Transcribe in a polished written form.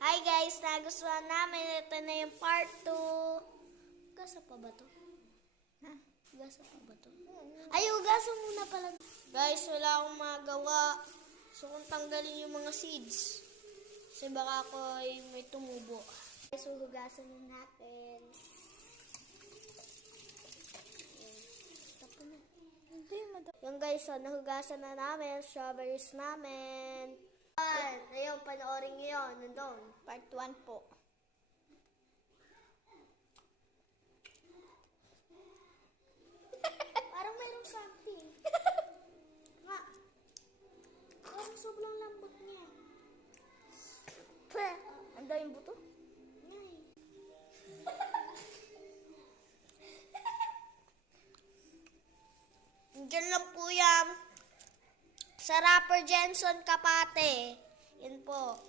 Hi guys, nagustuhan namin. Ito na yung part 2. Gasa pa ba to? Ha? Gasa pa ba to? Ay, ugasan muna pala. Guys, wala akong magawa. So, kung tanggalin yung mga seeds. Kasi baka ako ay may tumubo. Guys, hugasan na natin. Tapos na. Yung guys, so, nahugasan na namin. Strawberries namin. Ayun, panoorin nyo yun. Nandun. Part 1 po. Parang mayroong something. Nga. Parang sobrang lambot niya. Ang daming buto. Ngay. Diyan lang po yan. Sa Rapper Jenson Kapate. Yan po.